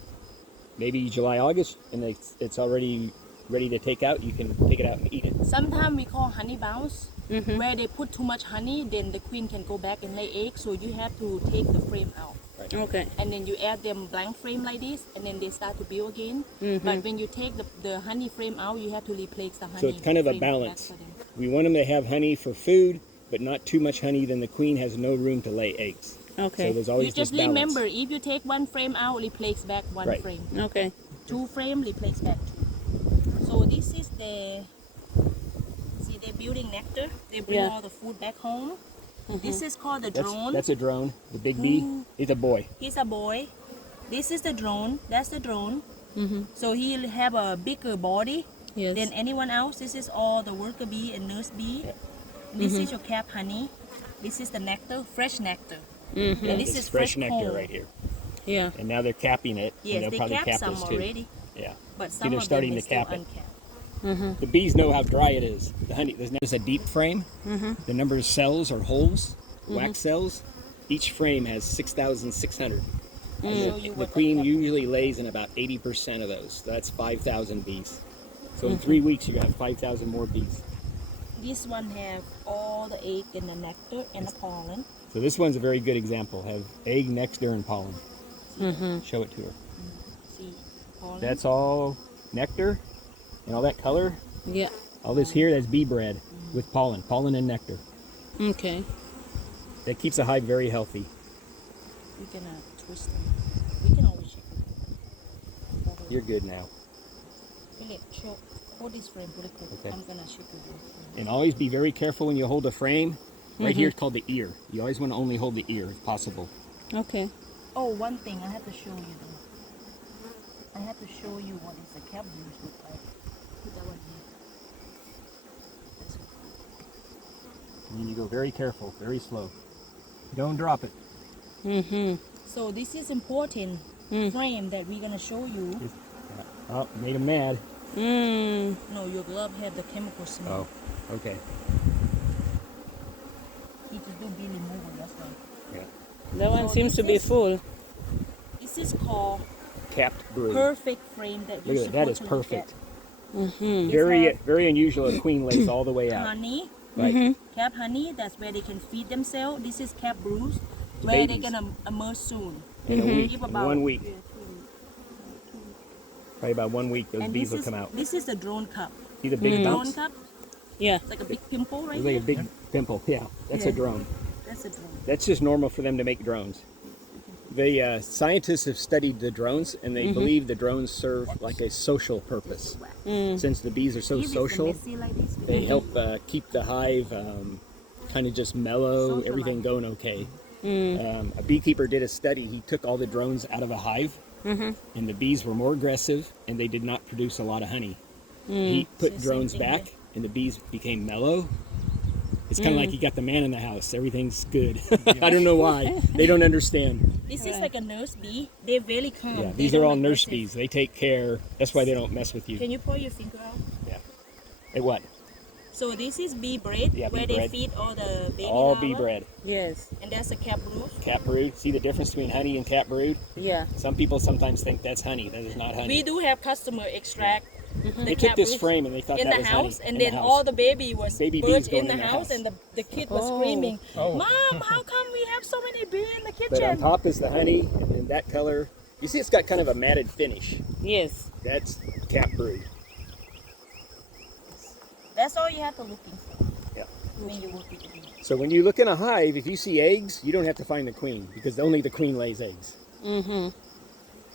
maybe July, August, and it's already ready to take out. You can take it out and eat it. Sometimes we call honey bounce, where they put too much honey, then the queen can go back and lay eggs. So you have to take the frame out, Okay. and then you add them blank frame like this, and then they start to build again. But when you take the honey frame out, you have to replace the honey. So it's kind of a frame back balance. for them. We want them to have honey for food, but not too much honey. Then the queen has no room to lay eggs. So Okay. there's always You just this balance. remember, if you take one frame out, replace back one Right. frame. Okay. 2 frame, replace back 2. So this is the, see they're building nectar. They bring Yeah. all the food back home. This is called the drone. That's a drone. The big bee. He's a boy. He's a boy. This is the drone. That's the drone. So he'll have a bigger body Yes. than anyone else. This is all the worker bee and nurse bee. This is your cap honey. This is the nectar, fresh nectar. And this It's is fresh nectar comb. right here. Yeah. And now they're capping it. and Yes, they'll they probably cap cap some this too. already, Yeah. but See, some they're of starting them to is still cap it. uncapped. The bees know how dry it is. The honey. There's a deep frame. The number of cells or holes, wax cells. Each frame has 6,600. I'll show you The what queen cap- usually lays in about 80% of those. That's 5,000 bees. So in 3 weeks, you have 5,000 more bees. This one have all the egg and the nectar and the pollen. So this one's a very good example. Have egg, nectar, and pollen. Show it to her. See, pollen. That's all nectar and all that color. Yeah. All this here, that's bee bread with pollen and nectar. Okay. That keeps a hive very healthy. We're gonna twist them. We can always check them. You're good now. Philip, show, hold this frame really quick. Okay. I'm gonna show you. And always be very careful when you hold a frame. Right here, it's called the ear. You always want to only hold the ear if possible. Okay. Oh, one thing I have to show you though. I have to show you what is the cap views look like. put that one here. And then you go very careful, very slow. Don't drop it. Mm-hmm. So this is important frame that we're gonna show you. Oh, made him mad. Mm. No, your glove had the chemical smell. Oh, okay. He just do Billy mover, that's why. Yeah. That one So seems to this be is- full. This is called Capped brood. perfect frame that you're Look at that. That is supposed to look perfect. Mm-hmm. This Very, has- very unusual. A queen lays all the way at out. honey, Right. cap honey. That's where they can feed themselves. This is cap brood, where they're babies. gonna emerge soon. In a week. Give In about- 1 week. Probably about 1 week, those And bees this will is come out. this is a drone cup. See the big Drone bumps? cup. Yeah. It's like a big pimple right It's like a here. big pimple. Yeah, that's a Yeah. drone. That's a drone. That's just normal for them to make drones. The scientists have studied the drones, and they believe the drones serve like a social purpose. Since the bees are so If it's social, messy like this, they help keep the hive kind of just mellow, Socialize. everything going okay. A beekeeper did a study. He took all the drones out of a hive, and the bees were more aggressive, and they did not produce a lot of honey. He put So same drones thing back, here. and the bees became mellow. It's kind of like you got the man in the house. Everything's good. I don't know why. They don't understand. this is like a nurse bee. They're very calm. Yeah, They these are don't all nurse aggressive. bees. They take care. That's why they don't mess with you. Can you pull your finger out? Yeah. Hey, what? So this is bee bread, Yeah, where bee they bread. feed all the baby All larvae, bee bread. Yes. and that's a cap brood. Cat brood. See the difference between honey and cat brood? Yeah. Some people sometimes think that's honey. That is not honey. We do have customer extract the They took cap this broods frame and they thought in that the was house, honey. and in then the house. all the baby was Baby bees birds going in the house, and the kid was Oh. screaming, Oh. "Mom, how come we have so many bees in the But on kitchen?" top is the honey, and then that color. You see, it's got kind of a matted finish. Yes. That's cat brood. That's all you have to look for Yeah. when you work with the bee. So when you look in a hive, if you see eggs, you don't have to find the queen because only the queen lays eggs. Mm-hmm.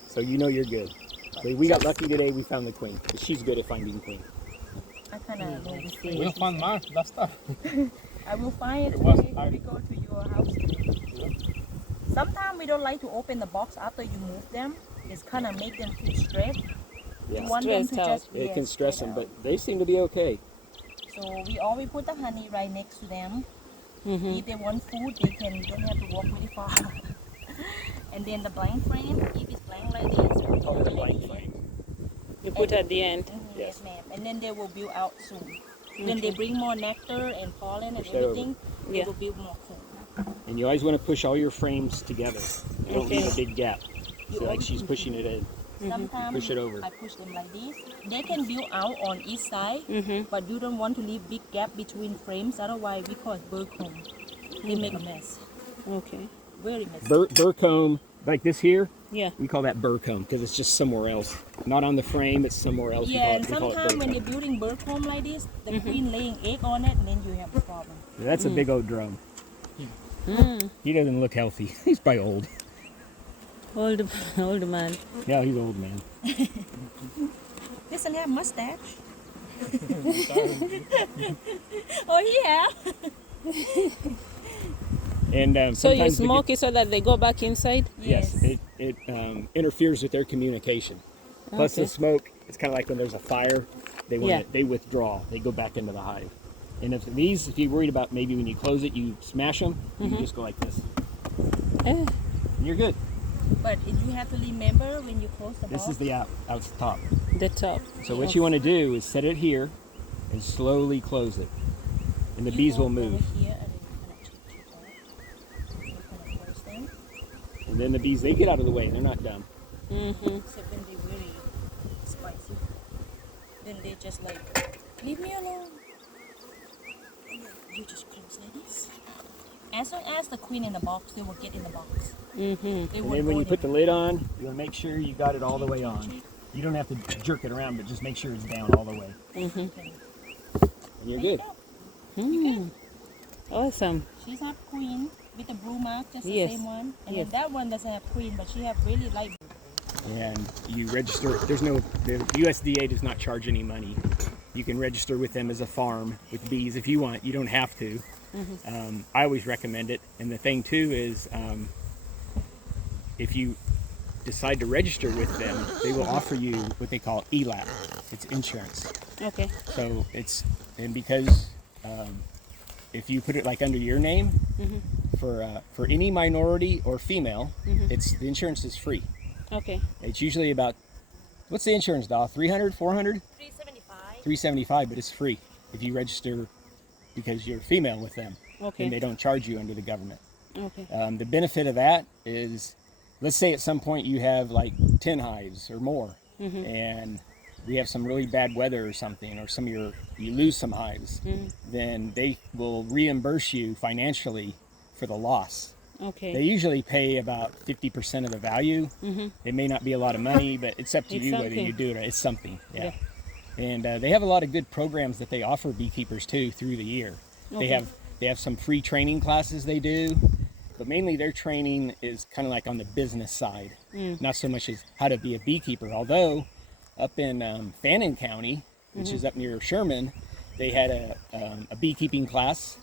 So you know you're good. So we got lucky today. We found the queen. 'Cause she's good at finding queen. I kind of know this We thing. found Mark last time. I will find it It was today if we go to your house today. Sometimes we don't like to open the box after you move them. It's kind of make them feel stressed. Yeah. You want them to Stressed out. just It yeah, can stress straight them, out. but they seem to be okay. So we always put the honey right next to them. Mm-hmm. If they want food, they can don't have to walk really far. And then the blank frame, if it's blank like this, We call it a you blank already- frame. You put at the end. Mhm, Yes. yes, ma'am. And then they will build out soon. When they bring more nectar and pollen and Push that over. everything, they Yeah. will build more soon. And you always want to push all your frames together. You don't leave a Okay. big gap. You See, like always she's push pushing it in. Sometimes Push it over. I push them like this. They can build out on each side, Mm-hmm. but you don't want to leave big gap between frames. Otherwise, we call it bird comb. They make a mess. Okay. Very messy. Burr comb, like this here, Yeah. we call that burr comb because it's just somewhere else. Not on the frame, it's somewhere else. Yeah, and we call it sometimes burr when comb. they're building bird comb like this, the queen laying egg on it, and then you have a problem. That's a big old drone. Mm. He doesn't look healthy. He's probably old. Old man. Yeah, he's old, man. Doesn't have mustache. Oh, he have. And So you sometimes they smoke it so that they go back inside? Yes, it interferes with their communication. Plus the Okay. smoke, it's kind of like when there's a fire, they want Yeah. they withdraw, they go back into the hive. And if you're worried about maybe when you close it, you smash them, you can just go like this, Eh, and you're good. But you have to remember when you close the This box. is the out top. the top. So what you want to do is set it here and slowly close it, and the You bees will walk over move. here and then you kind of check it out. You kind of close them. And then the bees, they get out of the way, they're not dumb. Mm-hmm. Except when they're very spicy. Then they just like, leave me alone. And then you just close like this. As long as the queen in the box, they will get in the box. Mm-hmm. They And won't then when go you put the anywhere. lid on, you'll make sure you got it all the way Check, on. check, You don't have to jerk it around, but just make sure it's down all the way, Mm-hmm. check. and you're There you good. go. Mm. Awesome. She's our queen with the blue mark, just Yes. the same one. And Yes. then that one doesn't have queen, but she have really light. And you register. The USDA does not charge any money. You can register with them as a farm with bees if you want. You don't have to. I always recommend it. And the thing too is, if you decide to register with them, they will offer you what they call ELAP. It's insurance. Okay. So and because if you put it like under your name, for any minority or female, the insurance is free. Okay. It's usually about, what's the insurance, Doll? 300, 400? 375. 375, but it's free if you register because you're female with them. Okay. And they don't charge you under the government. Okay. The benefit of that is, let's say at some point you have like 10 hives or more, and we have some really bad weather or something, or you lose some hives, then they will reimburse you financially for the loss. Okay. They usually pay about 50% of the value. It may not be a lot of money, but it's up to It's you whether something. you do it. It's something, yeah. Yeah. And they have a lot of good programs that they offer beekeepers too through the year. Okay. They have some free training classes they do, but mainly their training is kind of like on the business side, not so much as how to be a beekeeper. Although up in Fannin County, which is up near Sherman, they had a beekeeping class,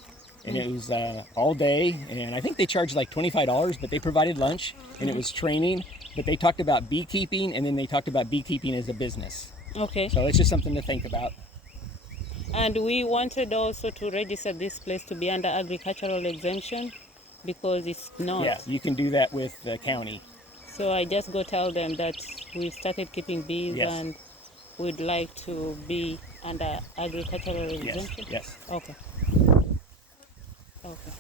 and it was all day, and I think they charged like $25, but they provided lunch, and it was training, but they talked about beekeeping, and then they talked about beekeeping as a business. Okay. So it's just something to think about. And we wanted also to register this place to be under agricultural exemption because it's not. Yeah, you can do that with the county. So I just go tell them that we started keeping bees Yes. and we'd like to be under agricultural exemption. Yes. Okay. Okay.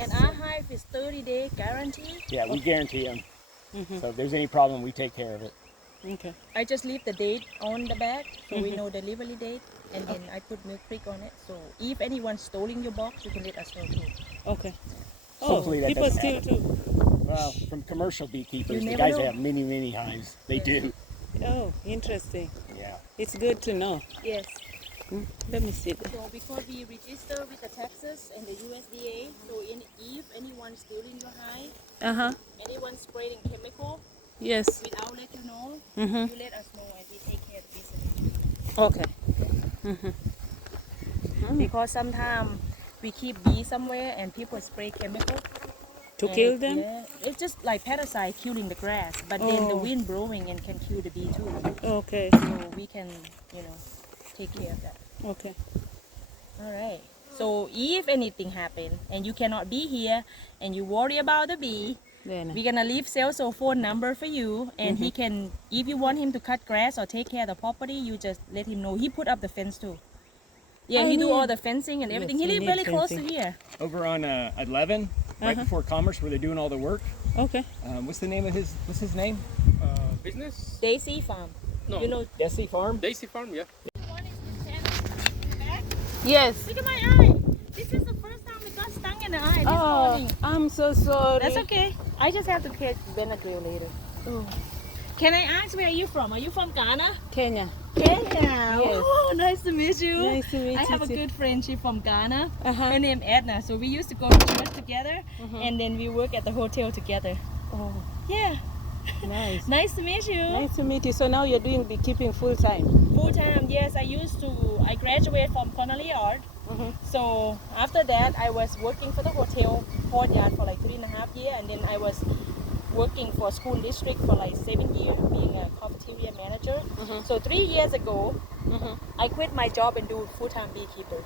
And our hive is 30-day guarantee. Yeah, we guarantee them. So if there's any problem, we take care of it. Okay. I just leave the date on the bag so we know delivery date, and then I put milk prick on it. So if anyone's stealing your box, you can let us know too. Okay. Hopefully that people doesn't steal happen. too. Well, from commercial beekeepers, You the never guys know. that have many, many hives, they do. Oh, interesting. Yeah. It's good to know. Yes. Let me see that. So because we register with the taxes and the USDA, so if anyone's stealing your hive, anyone spraying chemical, Yes. without let you know, Mm-hmm. you let us know and we take care of the business. Okay. Because sometimes we keep bees somewhere and people spray chemical. To and kill them? Yeah, it's just like parasite killing the grass, but then the Oh. wind blowing and can kill the bee too. Okay. So we can, take care of that. Okay. All right. So if anything happen and you cannot be here and you worry about the bee, Then. we're gonna leave Celso phone number for you, and he can, if you want him to cut grass or take care of the property, you just let him know. He put up the fence too. Yeah, I he do need- all the fencing and everything. Yes, He we live need really close to fencing. here. Over on 11, right before Commerce, where they're doing all the work. Okay. What's the name of what's his name? Business? Daisy Farm. No. You know. Desi Farm? Daisy Farm, yeah. Yes. Look at my eye. This is the first time it got stung in the eye this Oh, morning. I'm so sorry. That's okay. I just have to catch Benadryl later. Oh. Can I ask where are you from? Are you from Ghana? Kenya. Kenya. Yes. Oh, nice to meet you. Nice to meet I you have a too. good friend. She's from Ghana. Uh-huh. Her name Edna. So we used to go to church together, and then we work at the hotel together. Oh, Yeah. nice. Nice to meet you. Nice to meet you. So now you're doing beekeeping full time. Full time. Yes, I graduated from culinary art. So after that, I was working for the hotel courtyard for like 3.5 years, and then I was working for a school district for like 7 years, being a cafeteria manager. So 3 years ago, I quit my job and do full-time beekeeper.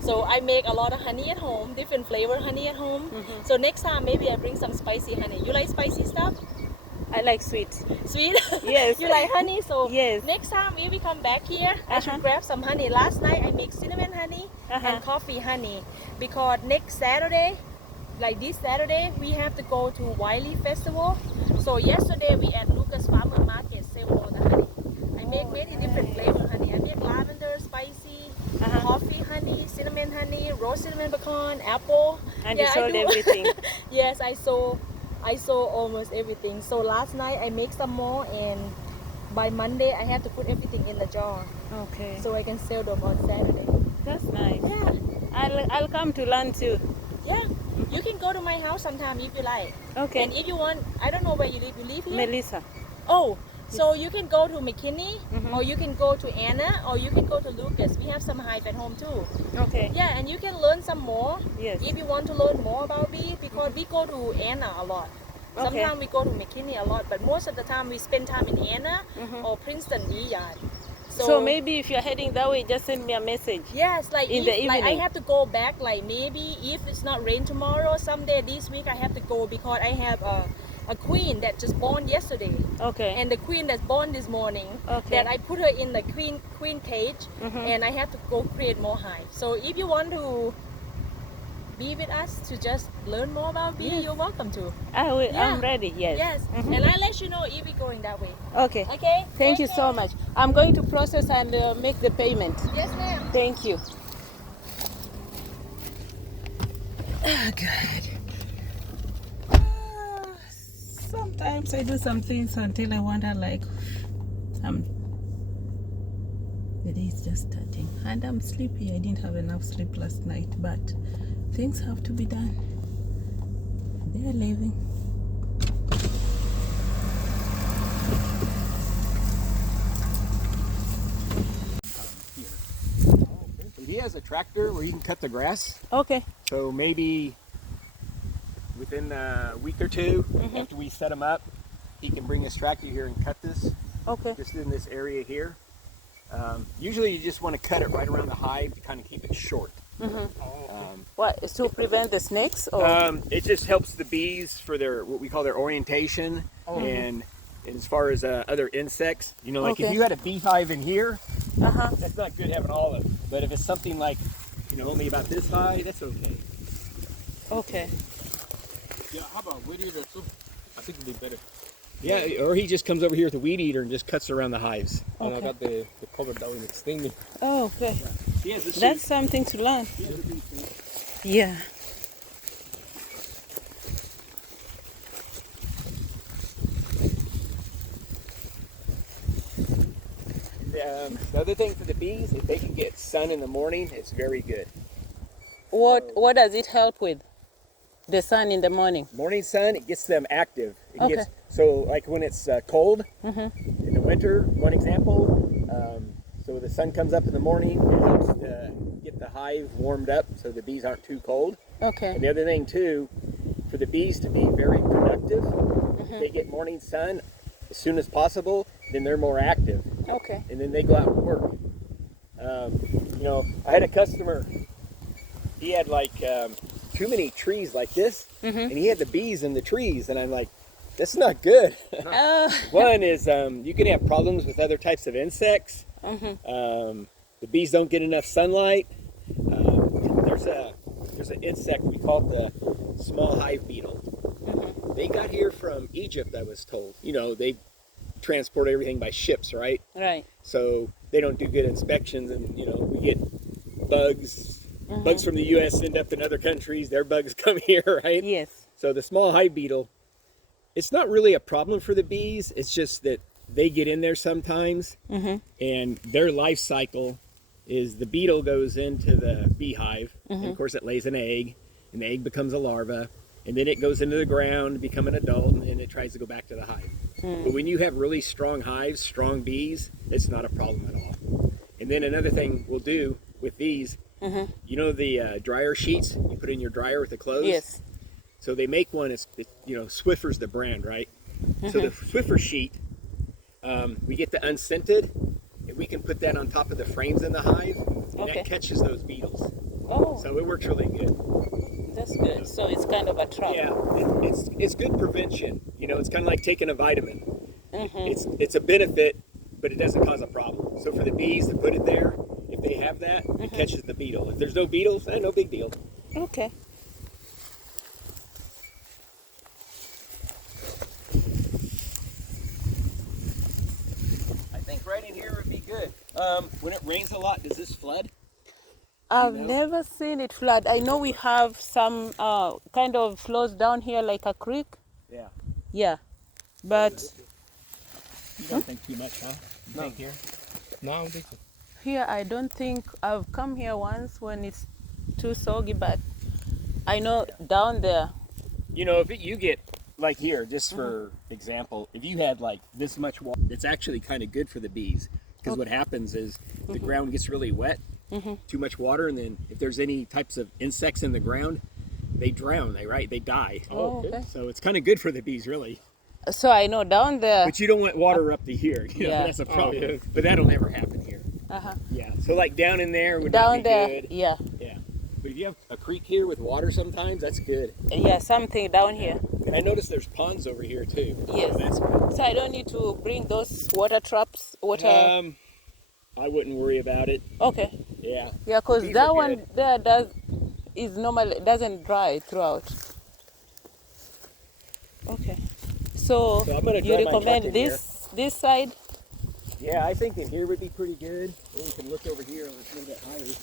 So I make a lot of honey at home, different flavor honey at home. So next time maybe I bring some spicy honey. You like spicy stuff? I like sweet. Sweet? Yes. You like honey? So Yes. next time if we come back here, I should grab some honey. Last night I make cinnamon honey and coffee honey, because next Saturday, like this Saturday, we have to go to Wiley Festival. So yesterday we at Lucas Farmer Market sell all the honey. I make many different flavor honey. I make lavender, spicy, coffee honey, cinnamon honey, rose cinnamon pecan, apple. And you I sold do. everything. Yes, I sold almost everything. So last night I make some more, and by Monday I have to put everything in the jar Okay. so I can sell them on Saturday. That's nice. Yeah, I'll come to learn too. yeah. You can go to my house sometime if you like. Okay. And if you want, I don't know where you live. You live here? Melissa. Oh, so you can go to McKinney, or you can go to Anna, or you can go to Lucas. We have some hive at home too. Okay. Yeah, and you can learn some more. Yes. If you want to learn more about bees, because we go to Anna a lot. Okay. Sometimes we go to McKinney a lot, but most of the time we spend time in Anna or Princeton Bee Yard. So maybe if you're heading that way, just send me a message. Yes, like in if, the like I evening. have to go back, like maybe if it's not rain tomorrow, someday this week I have to go because I have a queen that just born yesterday. Okay. And the queen that's born this morning, Okay. that I put her in the queen cage, and I have to go create more hives. So if you want to be with us to just learn more about bee, Yes. you're welcome to. I will, Yeah. I'm ready, yes. Yes, and I'll let you know if we're going that way. Okay. Okay? Thank you so much. I'm going to process and make the payment. Yes, ma'am. Thank you. Oh, God. Sometimes I do some things until I wonder, like, the day is just starting. And I'm sleepy. I didn't have enough sleep last night, but things have to be done. They're leaving. He has a tractor where you can cut the grass. Okay. So maybe within a week or two, after we set him up, he can bring his tractor here and cut this, Okay. just in this area here. Usually you just want to cut it right around the hive to kind of keep it short. What, is to prevent the snakes? Or? It just helps the bees for their, what we call their orientation, and as far as other insects. You know, like if Okay. you had a beehive in here, Uh-huh. that's not good having all of them. But if it's something like, you know, only about this high, that's okay. Okay. Yeah, how about weed eater too? I think it'd be better. Yeah, or he just comes over here with a weed eater and just cuts around the hives. And I Okay. got the cover that will extend me. Oh, okay. He has a suit. That's something to learn. Yeah. The other thing for the bees, if they can get sun in the morning, it's very good. What does it help with? The sun in the morning. Morning sun, it gets them active. It Okay. gets, so like when it's cold in the winter, one example, so the sun comes up in the morning, it helps get the hive warmed up so the bees aren't too cold. Okay. And the other thing too, for the bees to be very productive, if they get morning sun as soon as possible, then they're more active. Okay. And then they go out and work. You know, I had a customer, he had like too many trees like this, and he had the bees in the trees, and I'm like, that's not good. One is you can have problems with other types of insects. The bees don't get enough sunlight. There's an insect, we call it the small hive beetle. They got here from Egypt, I was told. You know, they transport everything by ships, right? Right. So they don't do good inspections, and you know, we get bugs. Bugs from the U.S. end up in other countries. Their bugs come here, right? Yes. So the small hive beetle, it's not really a problem for the bees. It's just that they get in there sometimes, and their life cycle is the beetle goes into the beehive, and of course it lays an egg, and the egg becomes a larva, and then it goes into the ground to become an adult, and then it tries to go back to the hive. But when you have really strong hives, strong bees, it's not a problem at all. And then another thing we'll do with these, you know the dryer sheets you put in your dryer with the clothes? Yes. So they make one, you know, Swiffer's the brand, right? So the Swiffer sheet, we get the unscented, and we can put that on top of the frames in the hive, and Okay. that catches those beetles. Oh, So it works really good. that's good. So it's kind of a trap. Yeah, it's good prevention. You know, it's kind of like taking a vitamin. It's a benefit, but it doesn't cause a problem. So for the bees to put it there, if they have that, it catches the beetle. If there's no beetles, no big deal. Okay. I think right in here would be good. When it rains a lot, does this flood? I've never seen it flood. I know we have some kind of flows down here like a creek. Yeah. Yeah. But You don't think too much, huh? You No. think here? No, I don't think so. here I don't think I've come here once when it's too soggy, but I know down there. You know, if you get, like here, just for example, if you had like this much water, it's actually kind of good for the bees. Because what happens is the ground gets really wet, too much water, and then if there's any types of insects in the ground, they drown, they die. Oh, okay. So it's kind of good for the bees, really. So I know down there. But you don't want water up to here. You know, Yeah. that's a problem. yeah. But that'll never happen here. Uh-huh. Yeah, so like down in there would Down not be there, good. yeah. Yeah, but if you have a creek here with water sometimes, that's good. Yeah, something down here. And I noticed there's ponds over here too. Yes. So that's good. So I don't need to bring those water traps, water. I wouldn't worry about it. Okay. Yeah. Yeah, because These that are one good. there is normally doesn't dry throughout. Okay. So, So I'm gonna you dry my truck recommend in this side? Yeah, I think in here would be pretty good. Or we can look over here, it's a little bit higher.